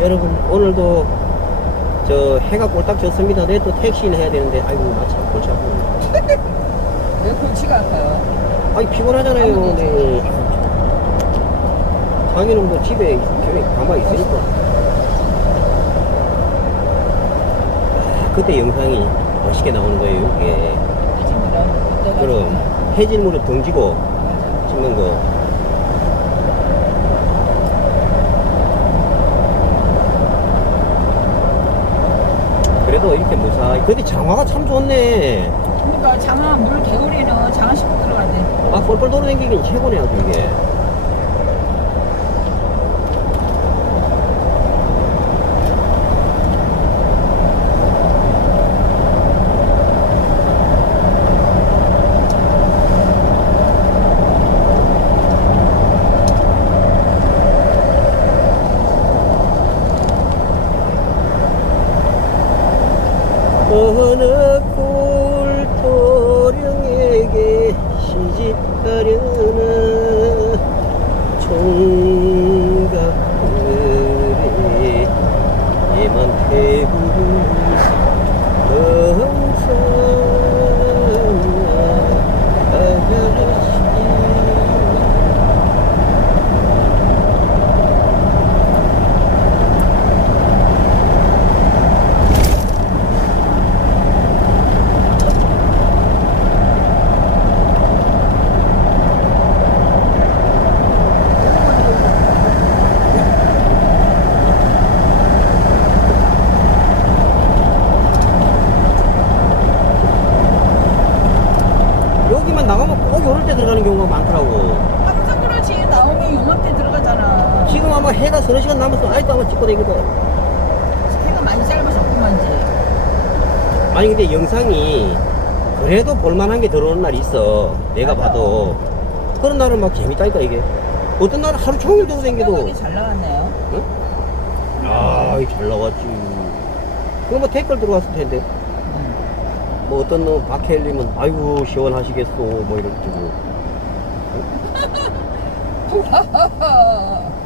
여러분 오늘도 저 해가 꼴딱 졌습니다. 내일 또 택시를 해야 되는데 아이고 나참 골치 아프네. 왜 골치가 아파요? 아니 피곤하잖아요. 네. 자기는 뭐 집에 가만히 있으니까. 아, 그때 영상이 멋있게 나오는 거예요. 이게 그럼 해질물을 던지고 맞아. 찍는 거. 그래도 이렇게 무사히. 근데 장화가 참 좋네. 그러니까 장아 물 개울에는 장아 씻고 들어가대. 막 뻘뻘 돌아다니기는 최고네 아주 이게. 어느 꼴토령에게 시집가려나 총각들의 예만 태우는 영산아 아가씨 여기만 나가면 꼭 요럴 때 들어가는 경우가 많더라고. 항상 그렇지. 나오면 요맘때 들어가잖아. 지금 아마 해가 서너 시간 남았으면 아직도 아마 찍고 다니거든. 해가 많이 짧아졌구만 이제. 아니 근데 영상이 그래도 볼만한 게 들어오는 날이 있어. 내가 맞아. 봐도. 그런 날은 막 재밌다니까 이게. 어떤 날은 하루 종일 돌아다니도 생각이 잘 나왔네요. 아, 잘 나왔지. 그거 뭐 댓글 들어왔을 텐데. 음. 뭐 어떤 놈 박해일님은 아이고 시원하시겠어 뭐 이럴 주고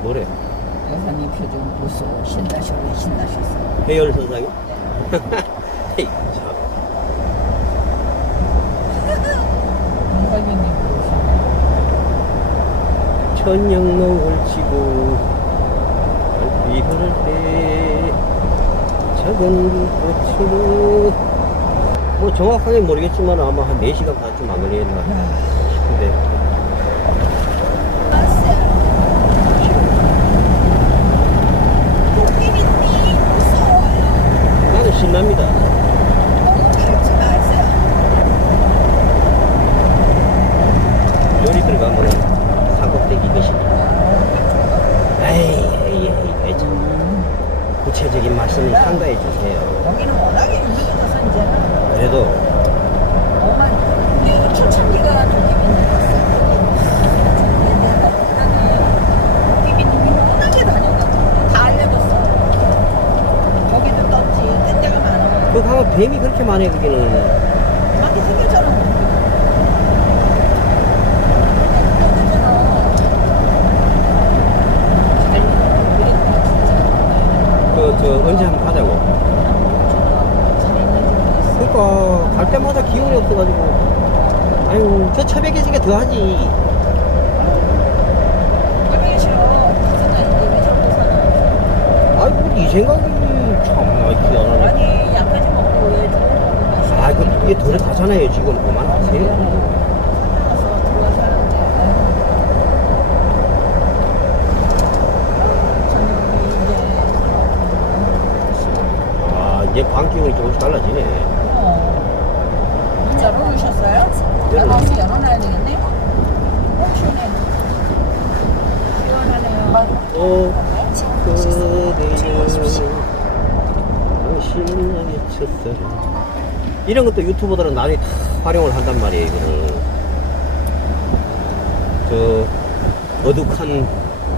뭐래 여사님 표정 보소. 신나셨네 신나셨어. 해열 선상이? 헤이 참. 공사님님 보시네. 천년 노을 치고 비 흐를 때 작은 꽃으로 뭐 정확하게 모르겠지만 아마 한 4시간 반쯤 안 걸리겠나 싶은데 나는 신납니다. 요리 들어가면 산꼭대기 것입니다. 에이 에이 에이 에이 참. 구체적인 말씀을 상가해 주세요. 여기는 워낙에 많아 그 가면 뱀이 그렇게 많아요 거기는 많이 생겼잖아 그 저 언제 한번 가자고 그러니까 갈 때마다 기운이 없어가지고 아유 저 처백에 지게 더 하지 아이고 네 생각이 참나 희한하네 아니 약까지 먹고 왜 저녁 아 이거 이게 덜 가잖아요 지금. 그만하세요. 아 이제 방 기운이 조금씩 달라지네. 문 열어놓으셨어요? 열어서 열어놔야 되겠네? 어, 시원해. 시원하네요. 어 그대여 당 신은 나의 첫사랑 이런 것도 유튜버들은 나중에 다 활용을 한단 말이에요 이거를. 저 어둑한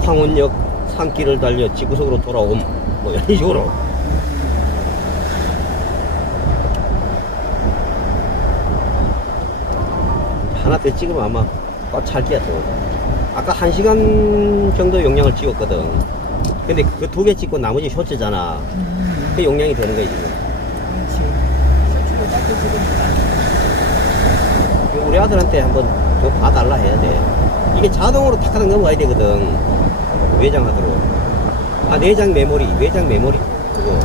황혼역 산길을 달려 지구석으로 돌아옴 뭐 이런 식으로. 하나 더 찍으면 아마 꽉찰 게야 또 아까 한 시간 정도 영양을 찍었거든 근데 그 두 개 찍고 나머지 쇼츠잖아. 음, 그 용량이 되는 거야, 지금. 그렇지. 쇼츠도 짧게 찍으니까. 우리 아들한테 한번 그거 봐달라 해야 돼. 이게 자동으로 탁탁 넘어가야 되거든. 외장하도록. 아, 내장 메모리, 외장 메모리, 그거.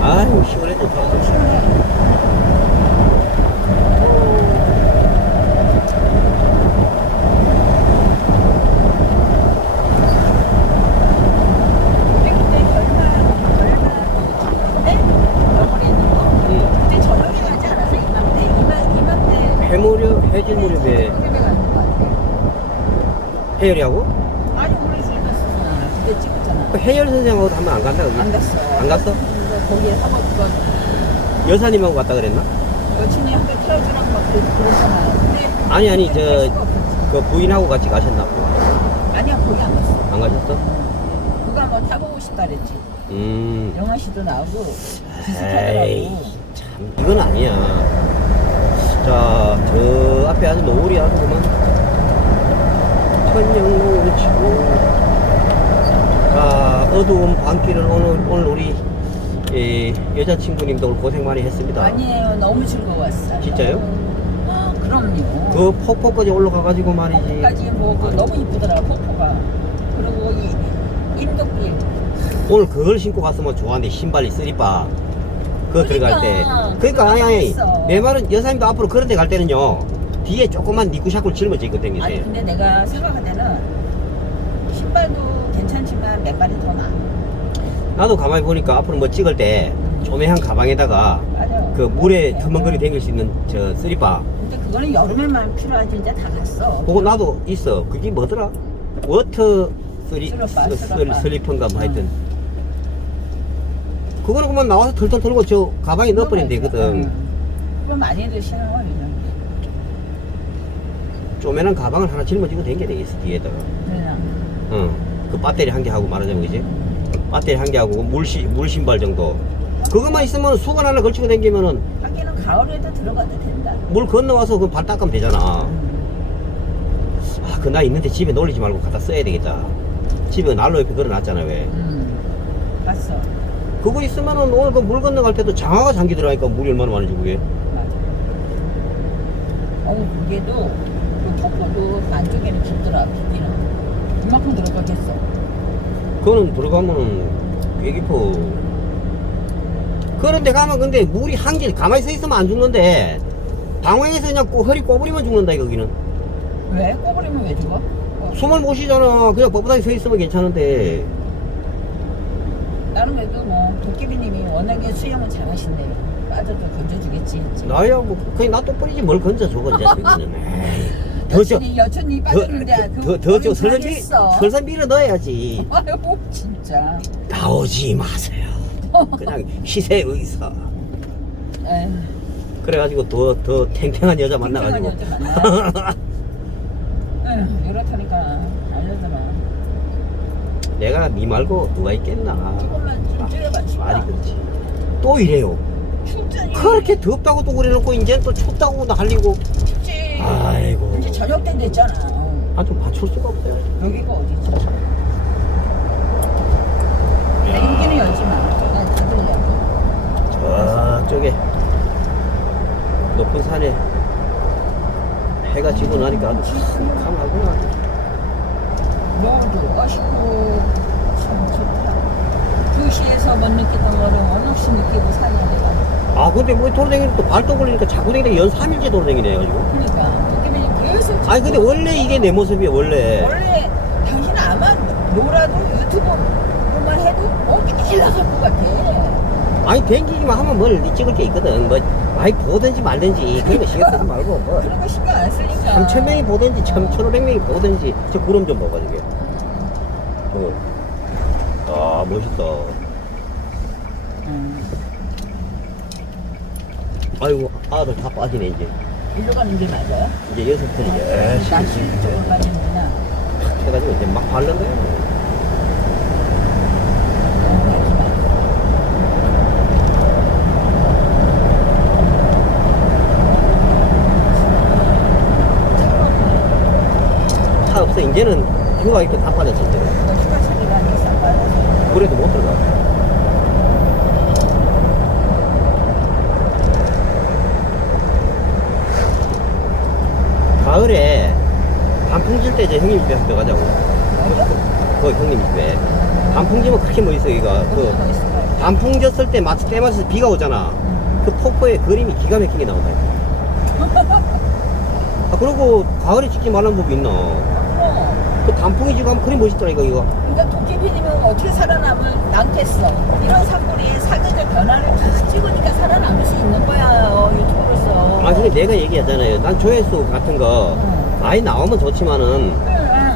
아유, 시원해, 좋다. 시원해. 우리 그때 결마, 결마, 그때? 병원에 있는 거? 응. 그때 저녁에 가지 않았어? 이맘때? 이맘, 이맘때. 해무렵, 해질 무렵에 저녁에 갔는 거 같아. 해열이하고? 아니, 우리 술 갔었잖아. 그때 찍었잖아. 그 해열 선생하고도 한 번 안 간다, 거기? 안 갔어. 안 갔어? 거기에 한번 그거 여사님하고 갔다 그랬나? 여친이 한번 태워주라고 막 그랬- 그랬잖아. 근데 아니, 아니, 그때 저- 갈 수가 없었지. 그 부인하고 같이 가셨나 보고. 아니야, 거기 안 갔어. 안 가셨어? 그거 한번 타보고 싶다 그랬지. 음. 영화 씨도 나오고 에이, 비슷하더라고. 참, 이건 아니야. 자, 저 앞에 아주 노을이 그만. 천령 노을 치고. 자, 어두운 밤길을 오늘, 오늘 우리, 예, 여자친구님도 오늘 고생 많이 했습니다. 아니에요, 너무 즐거웠어. 진짜요? 아, 그럼요. 그 폭포까지 올라가가지고 말이지. 까지 뭐 그거 너무 이쁘더라 폭포가. 그리고 이 인도길. 오늘 그걸 신고 갔으면 좋았는데, 신발이 쓰리빠. 그거 들어갈 때. 그러니까, 그러니까, 아니, 아니. 그거 내 말은 여사님도 앞으로 그런 데 갈 때는요, 뒤에 조그만 니꾸샤크를 짊어져 입고 아니 다니세요. 근데 내가 신발도 괜찮지만 맨발이 더 나아. 나도 가만히 보니까 앞으로 뭐 찍을 때 조매한 가방에다가 맞아. 그 물에 터멍거리 댕길 수 있는 저 쓰리바 근데 그거는 여름에만 필요하지 이제 다 갔어. 그거 나도 있어 그게 뭐더라? 워터 쓰리. 슬리퍼인가 뭐 하여튼 응. 그거는 그만 나와서 털털 털고 저 가방에 넣어버리면 되거든 그거 많이들 신어 그냥. 조매한 가방을 하나 짊어지고 댕겨야 되겠어 뒤에다가 그냥. 응. 그 배터리 한 개 하고 말하자면 그지? 배터리 한 개 하고 물시, 물신발 정도 그것만 있으면 수건 하나 걸치고 댕기면은 하기는 가을에도 들어가도 된다. 물 건너와서 그발 닦으면 되잖아 아, 그 나 있는데 집에 놀리지 말고 갖다 써야 되겠다. 집에 난로 옆에 걸어놨잖아, 왜. 음. 봤어. 그거 있으면은 오늘 그 물 건너갈 때도 장화가 잠기 들어가니까 물이 얼마나 많은지 그게. 맞아. 어우, 무게도, 그 폭포도 안쪽에는 깊더라, 깊이는. 이만큼 들어가겠어. 그거는 들어가면은 꽤 깊어. 그런데 가면 근데 물이 한길 가만히 서 있으면 안 죽는데 당황해서 그냥 꼬- 허리 꼬부리면 죽는다, 거기는. 왜? 꼬부리면 왜 죽어? 어, 숨을 못 쉬잖아. 그냥 뻣뻣하게 서 있으면 괜찮은데. 나는 그래도 뭐, 도깨비님이 워낙에 수영을 잘하신대. 빠져도 건져주겠지. 나야 뭐 그냥 놔둬 버리지 뭘 건져 저거 이제 더 저, 여친이, 여친이 빠졌는데, 더, 그거 더, 저, 설산 비, 잘했어. 설산 밀어 넣어야지. 아이고, 진짜. 나오지 마세요. 그냥 시세 의사. 에휴, 그래가지고 더, 더 탱탱한 여자 만나가지고. 탱탱한 여자 만나. 에휴, 이렇다니까. 알려더라. 내가 니 말고 누가 있겠나. 조금만 좀 줄여봐, 춥다. 말이 그렇지. 또 이래요. 그렇게 덥다고 또 그래놓고 이제 또 춥다고 날리고. 아이고. 이제 저녁 때 됐잖아. 어. 아주 맞출 수가 없어요. 여기가 어디지? 나 여기는 열지 마. 나. 저쪽에 높은 산에 해가 지고 나니까 아주 캄캄하구나. 노도 멋있고 참 좋다. 도시에서 못 느끼던 거를 원없이 느끼고 사는 데가. 아 근데 뭐 돌아다니는 또 발도 걸리니까 자꾸 다니니까 연 3일째 돌아다니네요 지금. 그러니까 도깨비님 계속. 아니 근데 찍고 원래 이게 내 모습이에요 원래. 원래 당신 아마 놀아도 유튜브로만 해도 어 매일 나갈 것 같아. 아니 댕기기만 하면 뭘 찍을 게 있거든. 뭐 많이 보든지 말든지 그런 거 신경 쓰지 말고 뭐 그런 거 신경 안 쓰니까. 3천 명이 보든지 1,500명이 보든지 저 구름 좀 봐봐 저게. 어. 아 멋있다. 음. 아이고 아들 다 빠지네 이제. 일로 가는 게 맞아요? 이제 여섯 턴이제. 낚시 쪽으로 가는구나. 해가지고 이제 막 바른 거예요. 차 없어 있어. 이제는 휴가 이렇게 다 때. 뭐 휴가철이라는 게싹 빠져서. 그래도 못 들어가. 가을에 단풍 질때저 형님 집에 한번 가자고. 그 형님 집에. 단풍 지면 그렇게 멋있어, 여기가. 그 어디가 있을까요? 단풍 졌을 때 마치 때 맞아서 비가 오잖아. 그 폭포의 그림이 기가 막히게 나온다. 아, 그리고 가을에 찍지 말라는 법이 있나. 어. 그 단풍이 지금 하면 그림 멋있더라, 이거, 이거. 그러니까 도깨비님은 어떻게 살아남을 남겠어? 이런 사물이 사계절 변화를 다 찍으니까 살아남을 수 있는 거야 유튜브로서. 아, 근데 내가 얘기하잖아요. 난 조회수 같은 거 응. 많이 나오면 좋지만은.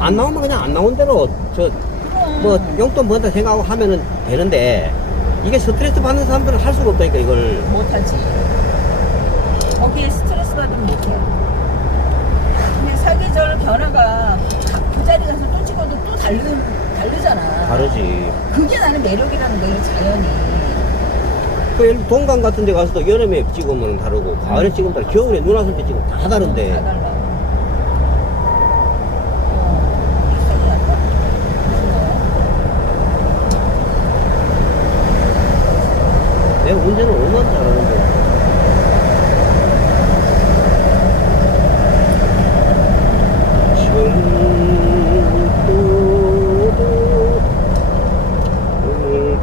안 나오면 그냥 안 나온 대로 저 뭐. 용돈 번다 생각하고 하면은 되는데 이게 스트레스 받는 사람들은 할 수가 없다니까 이걸 못하지. 거기에 스트레스 받으면 못해. 그냥 사계절 변화가 가- 그 자리 가서 또 찍어도 또 다르, 다르잖아. 다르지. 그게 나는 매력이라는 이 자연이. 그 예를 들어 동강 같은 데 가서도 여름에 찍으면 다르고 가을에 찍으면 다르고 겨울에 눈 왔을 때 찍으면 다다 다른데 달라. 어? 내가 운전을 얼마나 잘하는데 전도도 오늘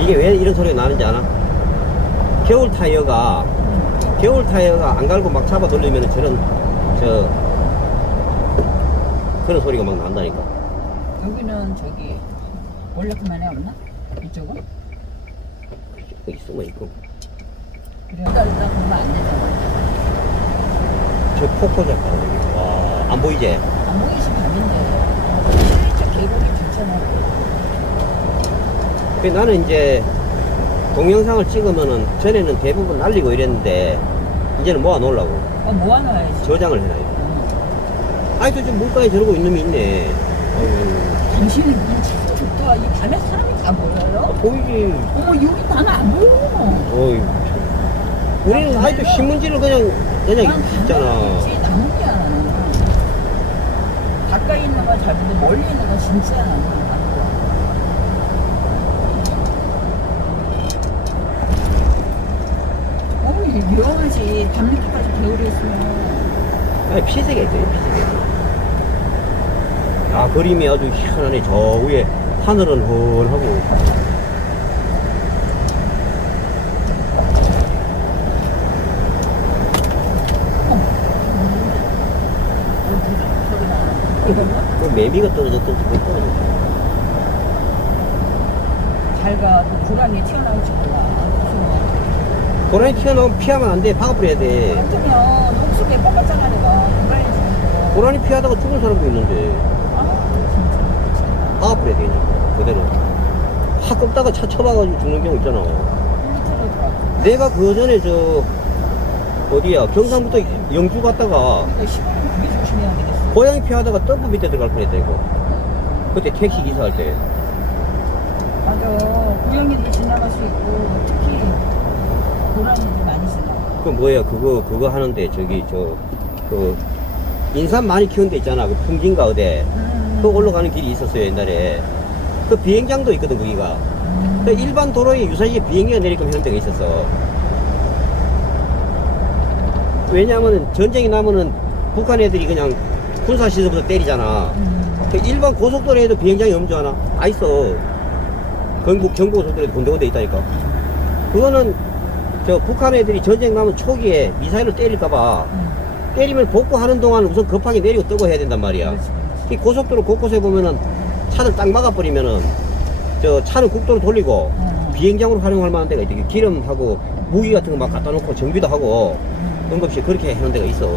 이게 왜 이런 소리가 나는지 아나? 겨울 타이어가 겨울 타이어가 안 갈고 막 잡아 돌리면 저런 저 그런 소리가 막 난다니까. 여기는 저기 원래 그만해 없나? 이쪽은? 거기 숨어 있고. 그래. 일단 보면 안 되잖아. 저 폭포자 와, 안 보이지? 안 보이시 밤인데. 실리적 계곡이 괜찮아. 그 나는 이제 동영상을 찍으면은 전에는 대부분 날리고 이랬는데 이제는 모아 놓으려고 어, 모아놔야지. 저장을 해놔요. 어. 아이도 좀 물가에 저러고 있는 놈이 있네. 당신이 눈참 좋다. 이 밤에 사람이 다 아, 보여요? 보이지. 어머, 여기 나는 안 보여. 어이. 우리는 아이도 신문지를 그냥 그냥 난 있잖아. 나무야. 가까이 있는 건 잘 보는데 멀리 있는 건 진짜 이거 위험하지. 밤늦게까지 겨울에 있으면. 아니 피세가 있어요, 피세가. 아 그림이 아주 희한하네. 저 위에 하늘은 훤하고. 그 매미가 떨어졌던지 못 떨어졌어. 잘 가. 또 고랑이 튀어나올지 몰라. 고라니 튀어나오면 피하면 안 돼. 파가버려야 돼. 그러면 목속에 뽑았잖아, 내가. 고라니 피하다가 죽은 사람도 있는데. 아, 진짜. 파가버려야 돼. 그냥 그대로. 확 꺾다가 차 쳐봐가지고 죽는 경우 있잖아. 들어가. 내가 그 전에 저, 어디야. 경상부터 영주 갔다가 이거 시간은 되게 조심해야 되겠어. 고양이 피하다가 점프 밑에 들어갈 뻔 했다, 이거. 그때 택시 기사 할 때. 맞아. 고양이들이 지나갈 수 있고, 고라니들이 많이 지나가. 그 뭐야, 그거, 그거 하는데, 저기, 저, 그, 인삼 많이 키우는 데 있잖아. 그 풍진가 어디. 그 올라가는 길이 있었어요, 옛날에. 그 비행장도 있거든, 거기가. 음. 그 일반 도로에 유사시에 비행기가 내리끔 데가 있었어. 왜냐하면 전쟁이 나면은 북한 애들이 그냥 군사 시설부터 때리잖아. 음. 그 일반 고속도로에도 비행장이 없지 않아? 아 있어. 경북 경부고속도로에도 군데군데 있다니까. 그거는 저 북한 애들이 전쟁 나면 초기에 미사일로 때릴까봐 음. 때리면 복구하는 동안 우선 급하게 내리고 뜨고 해야 된단 말이야. 이 고속도로 곳곳에 보면은 차를 딱 막아버리면은 저 차는 국도로 돌리고 음. 비행장으로 활용할 만한 데가 있대. 기름하고 무기 같은 거 막 갖다 놓고 정비도 하고 음. 응급실 그렇게 해놓은 데가 있어.